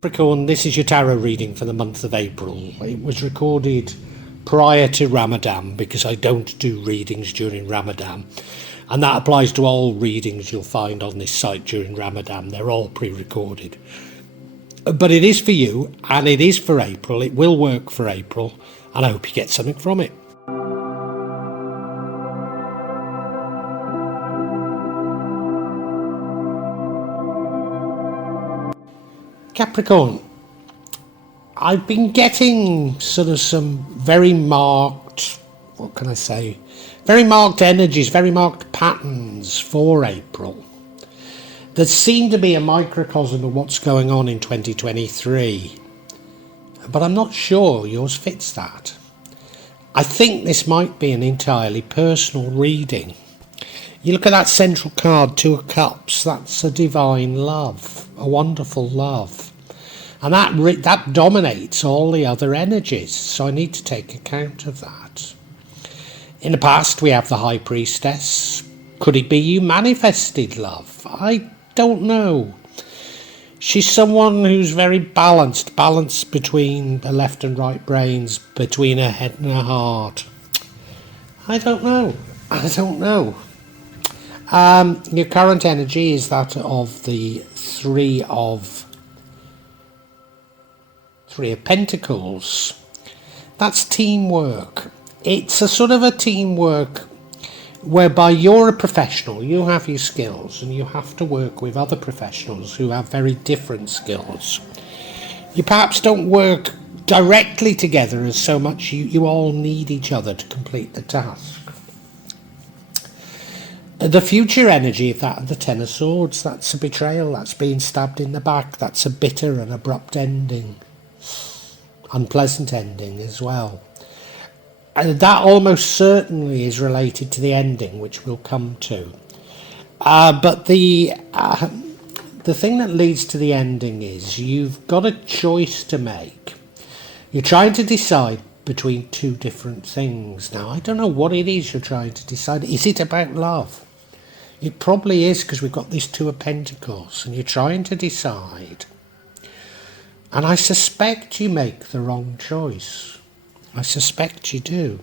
Capricorn, this is your tarot reading for the month of April. It was recorded prior to Ramadan because I don't do readings during Ramadan, and that applies to all readings you'll find on this site during Ramadan. They're all pre-recorded, but it is for you and it is for April. It will work for April, and I hope you get something from it. Capricorn, I've been getting sort of some very marked, very marked energies, very marked patterns for April that seem to be a microcosm of what's going on in 2023. But I'm not sure yours fits that. I think this might be an entirely personal reading. You look at that central card, Two of Cups, that's a divine love, a wonderful love. And that dominates all the other energies, so I need to take account of that. In the past, we have the High Priestess. Could it be you manifested love? I don't know. She's someone who's very balanced between the left and right brains, between her head and her heart. I don't know. Your current energy is that of the Three of Pentacles. That's teamwork. It's a sort of a teamwork whereby you're a professional, you have your skills, and you have to work with other professionals who have very different skills. You perhaps don't work directly together as so much, you all need each other to complete the task. The future energy of that, the Ten of Swords, that's a betrayal, that's being stabbed in the back, that's a bitter and abrupt ending, unpleasant ending as well. And that almost certainly is related to the ending, which we'll come to. But the thing that leads to the ending is you've got a choice to make. You're trying to decide between two different things. Now, I don't know what it is you're trying to decide. Is it about love? It probably is, because we've got these Two of Pentacles, and you're trying to decide. And I suspect you make the wrong choice. I suspect you do.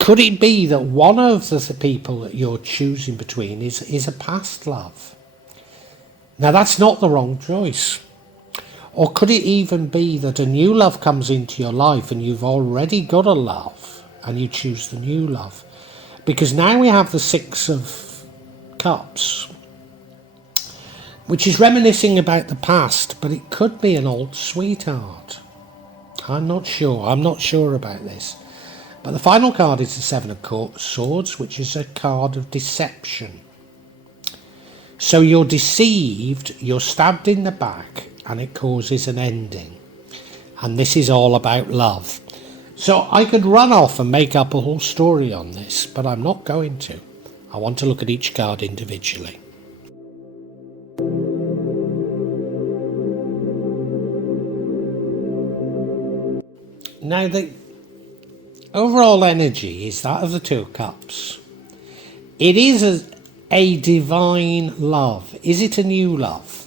Could it be that one of the people that you're choosing between is a past love? Now, that's not the wrong choice. Or could it even be that a new love comes into your life and you've already got a love and you choose the new love? Because now we have the Six of Cups, which is reminiscing about the past, but it could be an old sweetheart. I'm not sure about this. But the final card is the Seven of Swords, which is a card of deception. So you're deceived, you're stabbed in the back, and it causes an ending. And this is all about love. So I could run off and make up a whole story on this, but I'm not going to. I want to look at each card individually. Now, the overall energy is that of the Two of Cups. It is a divine love. Is it a new love?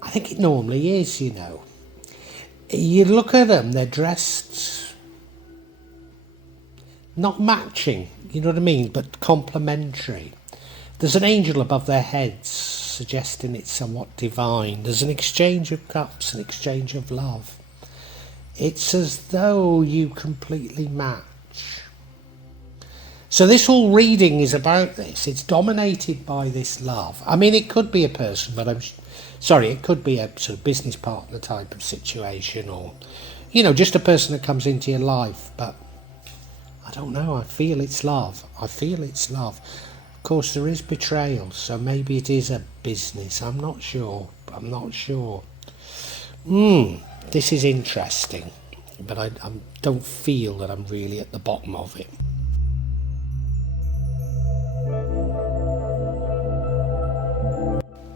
I think it normally is, you know. You look at them, they're dressed not matching, you know what I mean, but complementary. There's an angel above their heads, suggesting it's somewhat divine. There's an exchange of cups, an exchange of love. It's as though you completely match. So this whole reading is about this. It's dominated by this love. I mean, it could be a person, but it could be a sort of business partner type of situation, or, you know, just a person that comes into your life. But I don't know. I feel it's love. Of course, there is betrayal, so maybe it is a business. I'm not sure. This is interesting, but I don't feel that I'm really at the bottom of it.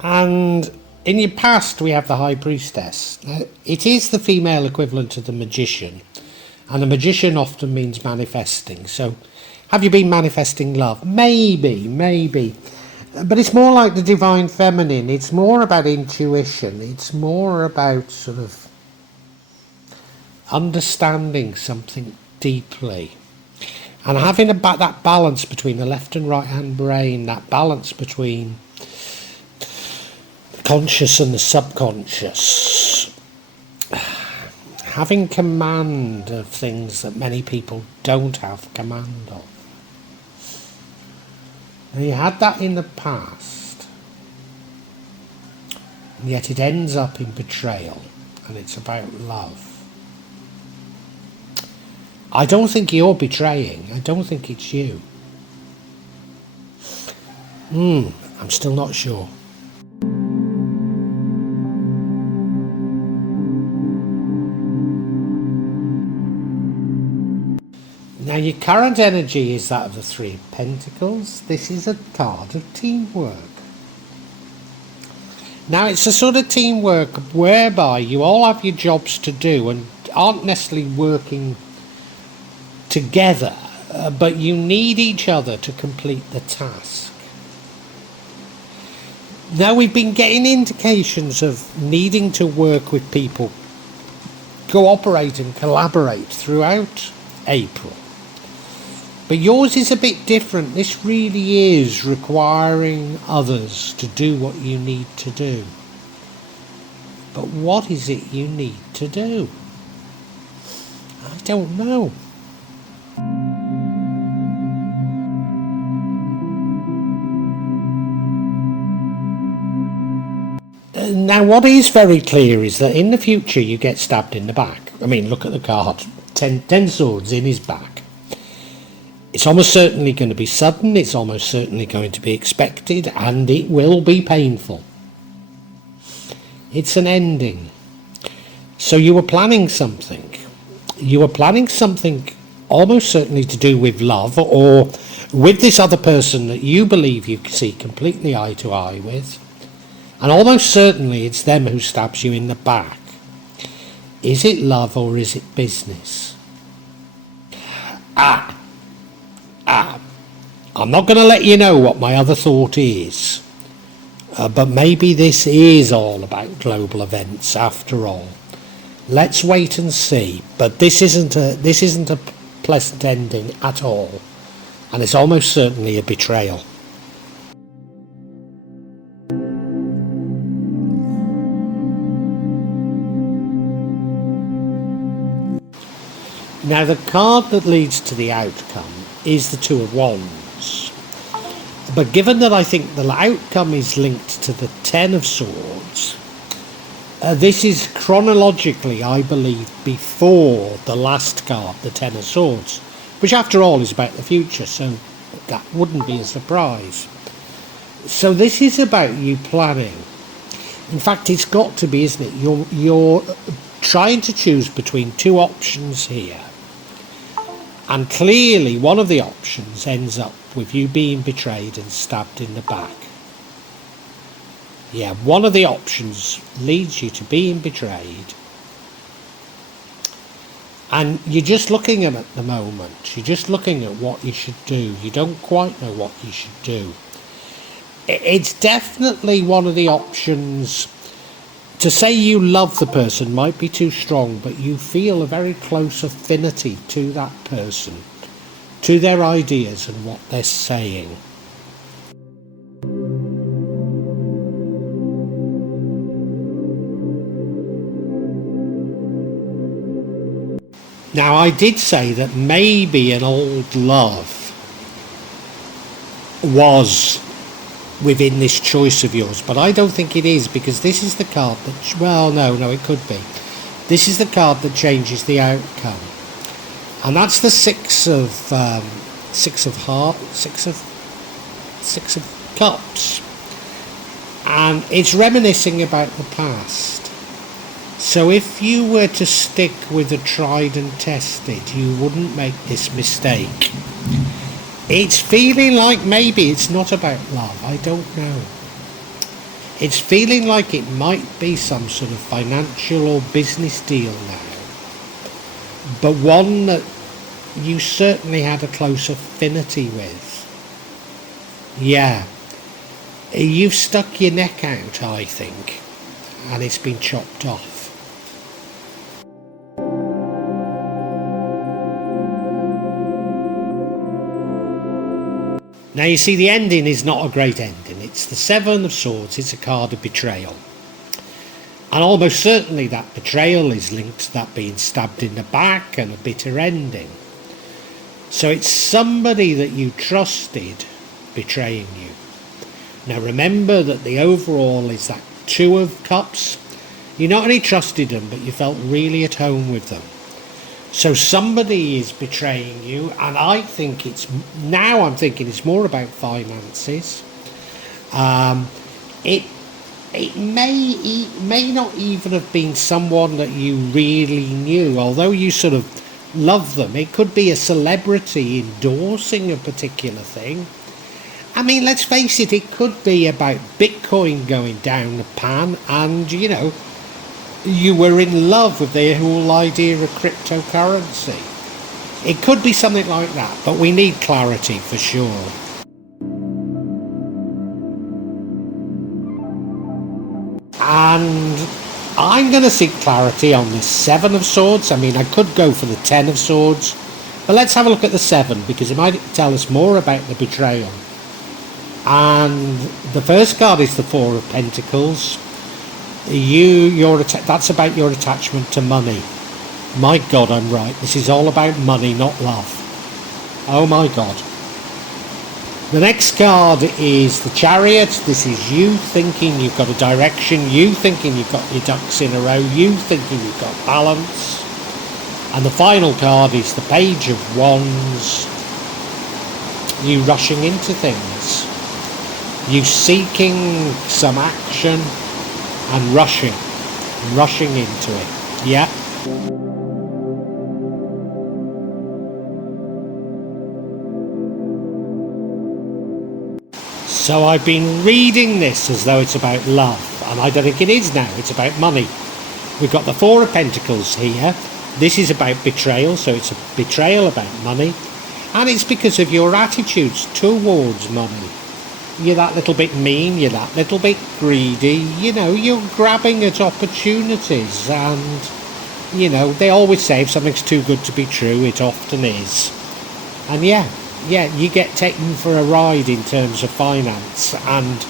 And in your past, we have the High Priestess. Now, it is the female equivalent of the Magician, and the Magician often means manifesting. So, have you been manifesting love? Maybe. But it's more like the divine feminine. It's more about intuition. It's more about sort of understanding something deeply. And having that balance between the left and right hand brain, that balance between the conscious and the subconscious. Having command of things that many people don't have command of. And you had that in the past, and yet it ends up in betrayal, and it's about love. I don't think you're betraying. I don't think it's you. I'm still not sure. Now your current energy is that of the Three of Pentacles. This is a card of teamwork. Now it's a sort of teamwork whereby you all have your jobs to do and aren't necessarily working together, but you need each other to complete the task. Now we've been getting indications of needing to work with people, cooperate and collaborate throughout April. But yours is a bit different. This really is requiring others to do what you need to do. But what is it you need to do? I don't know. Now what is very clear is that in the future you get stabbed in the back. I mean, look at the card. 10 swords in his back. It's almost certainly going to be sudden, it's almost certainly going to be expected, and it will be painful. It's an ending. So you were planning something. You were planning something almost certainly to do with love, or with this other person that you believe you see completely eye to eye with. And almost certainly it's them who stabs you in the back. Is it love or is it business? I'm not going to let you know what my other thought is. But maybe this is all about global events after all. Let's wait and see. But this isn't a pleasant ending at all. And it's almost certainly a betrayal. Now the card that leads to the outcome is the Two of Wands. But given that I think the outcome is linked to the Ten of Swords, this is chronologically, I believe, before the last card, the Ten of Swords, which after all is about the future, so that wouldn't be a surprise. So this is about you planning. In fact, it's got to be, isn't it? You're trying to choose between two options here. And clearly one of the options ends up with you being betrayed and stabbed in the back. Yeah, one of the options leads you to being betrayed. And you're just looking at it at the moment. You're just looking at what you should do. You don't quite know what you should do. It's definitely one of the options. To say you love the person might be too strong, but you feel a very close affinity to that person, to their ideas and what they're saying. Now, I did say that maybe an old love was within this choice of yours, but I don't think it is, because this is the card that, well, no, it could be. This is the card that changes the outcome, and that's the Six of Cups, and it's reminiscing about the past. So if you were to stick with the tried and tested, you wouldn't make this mistake. It's feeling like maybe it's not about love, I don't know. It's feeling like it might be some sort of financial or business deal now, but one that you certainly had a close affinity with. Yeah, You've stuck your neck out, I think, and it's been chopped off. Now you see, the ending is not a great ending. It's the Seven of Swords. It's a card of betrayal. And almost certainly that betrayal is linked to that being stabbed in the back and a bitter ending. So it's somebody that you trusted betraying you. Now remember that the overall is that Two of Cups. You not only trusted them, but you felt really at home with them. So somebody is betraying you, and I'm thinking it's more about finances. It may not even have been someone that you really knew, although you sort of love them. It could be a celebrity endorsing a particular thing. I mean, let's face it, it could be about Bitcoin going down the pan, and you were in love with the whole idea of cryptocurrency. It could be something like that, but we need clarity for sure. And I'm going to seek clarity on this Seven of Swords. I mean, I could go for the Ten of Swords, but let's have a look at the Seven, because it might tell us more about the betrayal. And the first card is the Four of Pentacles. That's about your attachment to money. My God, I'm right. This is all about money, not love. Oh my God. The next card is the Chariot. This is you thinking you've got a direction, you thinking you've got your ducks in a row, you thinking you've got balance. And the final card is the Page of Wands. You rushing into things. You seeking some action and rushing into it. Yeah. So I've been reading this as though it's about love, and I don't think it is now. It's about money. We've got the Four of Pentacles here. This is about betrayal, so it's a betrayal about money, and it's because of your attitudes towards money. You're that little bit mean, you're that little bit greedy, you're grabbing at opportunities, and, they always say if something's too good to be true, it often is. And yeah, you get taken for a ride in terms of finance, and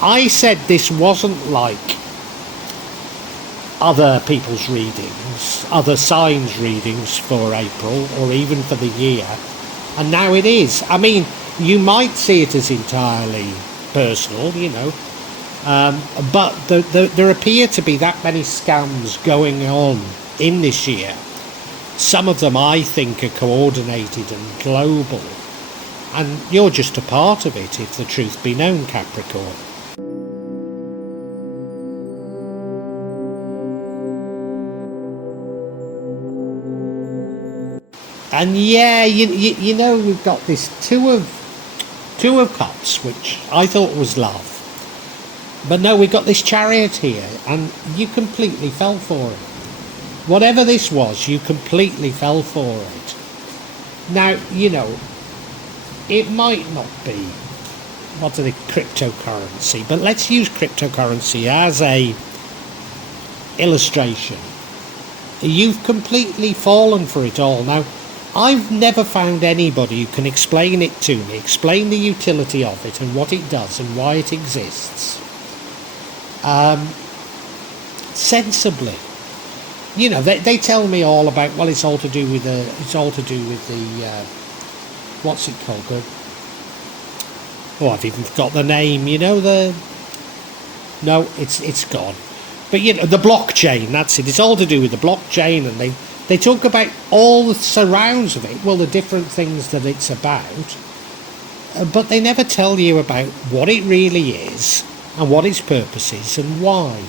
I said this wasn't like other people's readings, other signs' readings for April, or even for the year, and now it is. I mean, you might see it as entirely personal, but there appear to be that many scams going on in this year. Some of them, I think, are coordinated and global, and you're just a part of it, if the truth be known, Capricorn. And yeah, we've got this Two of Cups, which I thought was love. But no, we've got this Chariot here, and you completely fell for it. Whatever this was, you completely fell for it. Now, it might not be, cryptocurrency, but let's use cryptocurrency as a illustration. You've completely fallen for it all. Now, I've never found anybody who can explain it to me, explain the utility of it and what it does and why it exists, sensibly. They tell me all about, well, it's all to do with the what's it called? I've even got the name. No, it's gone. But the blockchain. That's it. It's all to do with the blockchain, and they talk about all the surrounds of it, well, the different things that it's about, but they never tell you about what it really is and what its purpose is and why.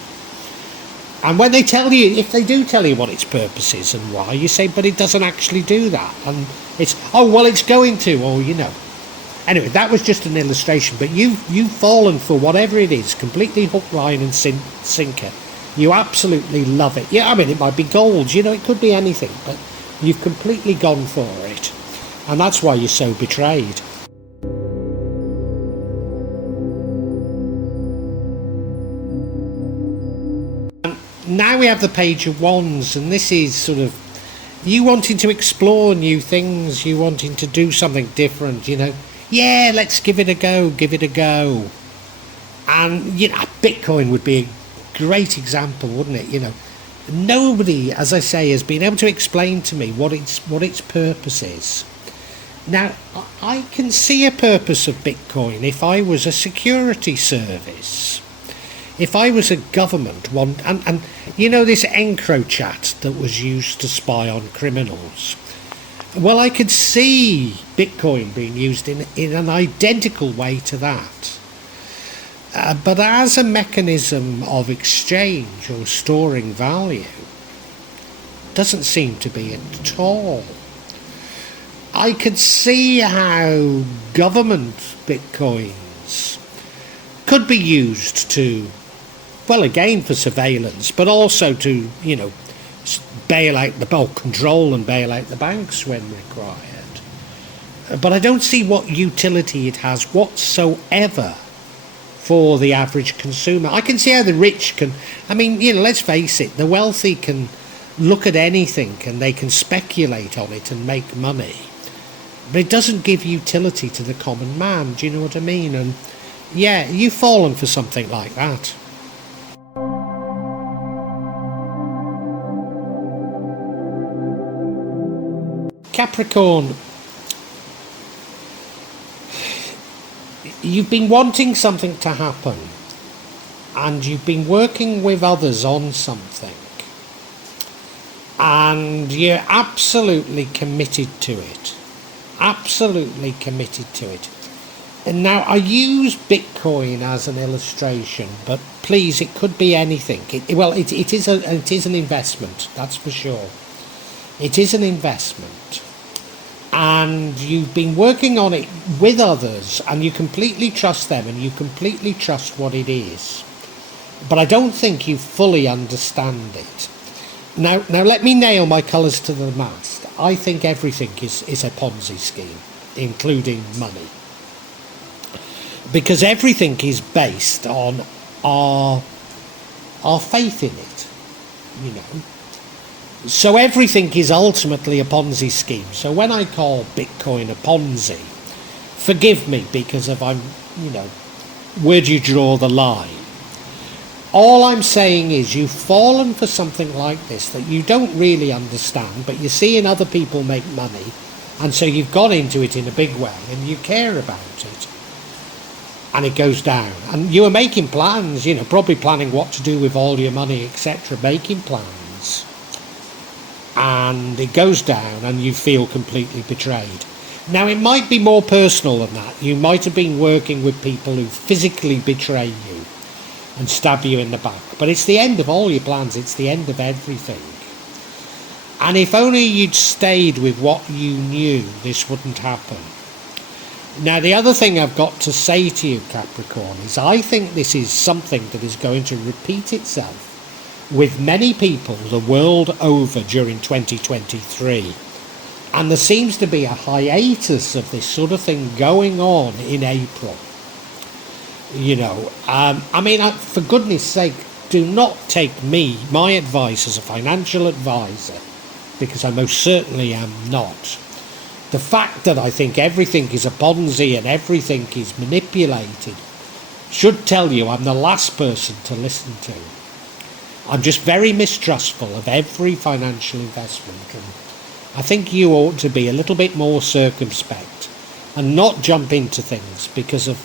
And when if they do tell you what its purpose is and why, you say, but it doesn't actually do that. And it's going to, or Anyway, that was just an illustration, but you've fallen for whatever it is, completely hook, line and sinker. You absolutely love it. Yeah, I mean, it might be gold, it could be anything, but you've completely gone for it. And that's why you're so betrayed. Now we have the Page of Wands, and this is sort of you wanting to explore new things, you wanting to do something different, Yeah, let's give it a go, And, Bitcoin would be a great example, wouldn't it? Nobody, as I say, has been able to explain to me what its purpose is. Now, I can see a purpose of Bitcoin if I was a security service. If I was a government one, and this EncroChat that was used to spy on criminals, well, I could see Bitcoin being used in an identical way to that. But as a mechanism of exchange or storing value, doesn't seem to be at all. I could see how government Bitcoins could be used to, well, again for surveillance, but also to, bail out control and bail out the banks when required. But I don't see what utility it has whatsoever for the average consumer. I can see how the rich can, let's face it, the wealthy can look at anything and they can speculate on it and make money. But it doesn't give utility to the common man, do you know what I mean? And yeah, you've fallen for something like that. Capricorn, you've been wanting something to happen and you've been working with others on something and you're absolutely committed to it. And now I use Bitcoin as an illustration, but please, it could be anything. It is an investment, that's for sure. It is an investment. And you've been working on it with others and you completely trust them and you completely trust what it is. But I don't think you fully understand it. Now let me nail my colours to the mast. I think everything is a Ponzi scheme, including money. Because everything is based on our faith in it, So everything is ultimately a Ponzi scheme. So when I call Bitcoin a Ponzi, forgive me because where do you draw the line? All I'm saying is you've fallen for something like this that you don't really understand, but you're seeing other people make money, and so you've got into it in a big way and you care about it. And it goes down. And you are making plans, probably planning what to do with all your money, etc., making plans. And it goes down and you feel completely betrayed. Now, it might be more personal than that. You might have been working with people who physically betray you and stab you in the back. But it's the end of all your plans. It's the end of everything. And if only you'd stayed with what you knew, this wouldn't happen. Now, the other thing I've got to say to you, Capricorn, is I think this is something that is going to repeat itself with many people the world over during 2023. And there seems to be a hiatus of this sort of thing going on in April. For goodness sake, do not take my advice as a financial advisor, because I most certainly am not. The fact that I think everything is a Ponzi and everything is manipulated should tell you I'm the last person to listen to. I'm just very mistrustful of every financial investment, and I think you ought to be a little bit more circumspect and not jump into things, because of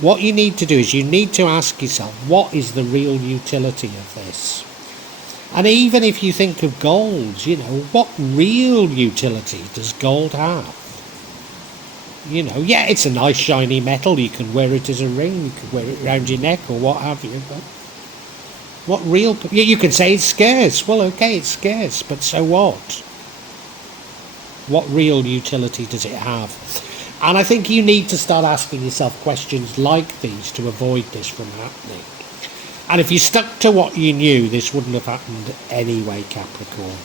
what you need to do is you need to ask yourself, what is the real utility of this? And even if you think of gold, what real utility does gold have? Yeah, it's a nice shiny metal, you can wear it as a ring, you can wear it around your neck or what have you, but what real... You can say it's scarce. Well, okay, it's scarce, but so what? What real utility does it have? And I think you need to start asking yourself questions like these to avoid this from happening. And if you stuck to what you knew, this wouldn't have happened anyway, Capricorn.